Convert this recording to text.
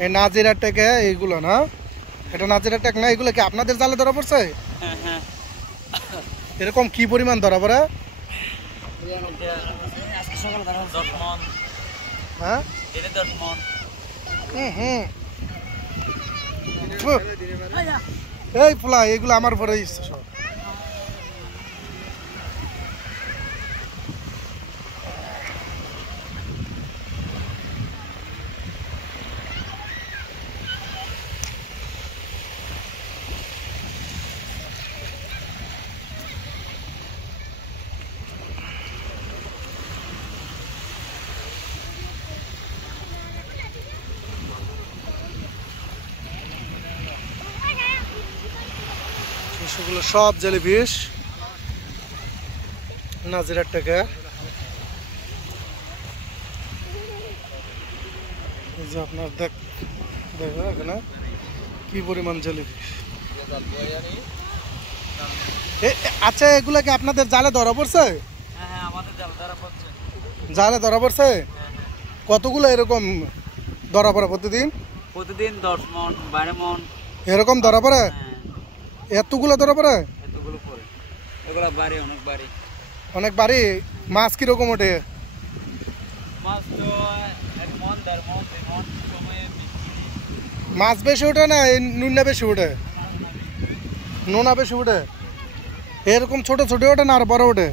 এই নাজিরা টেকে এইগুলো না, এটা নাজিরা টেক না, এগুলো কি আপনাদের জালে ধরা পড়ছে? এরকম কি পরিমাণ ধরা পড়ে? হ্যাঁ এই পোলা এগুলো আমার পরে সব সেগুলো সব জেলিফিশ নাজিরার টাকা। এই যে আপনার দেখবেন এখানে কি পরিমাণ জেলিফিশ। আচ্ছা এগুলা কি আপনাদের জালে ধরা পড়ছে? জালে ধরা পড়ছে। কতগুলো এরকম ধরা পড়ে প্রতিদিন? 10 মণ 12 মণ এরকম ধরা পড়ে। এতগুলো ধরা পড়ে? এগুলা বাড়ি অনেক বাড়ি। মাছ কিরকম ওঠে? মাছ তো 1 মণ 1.5 মণ 2 মণ সময়ে মাছ বেশি ওঠে না নুনা বেশি ওঠে? নোনা বেশি ওঠে। এরকম ছোট ছোট ওঠে না আর বড় ওঠে?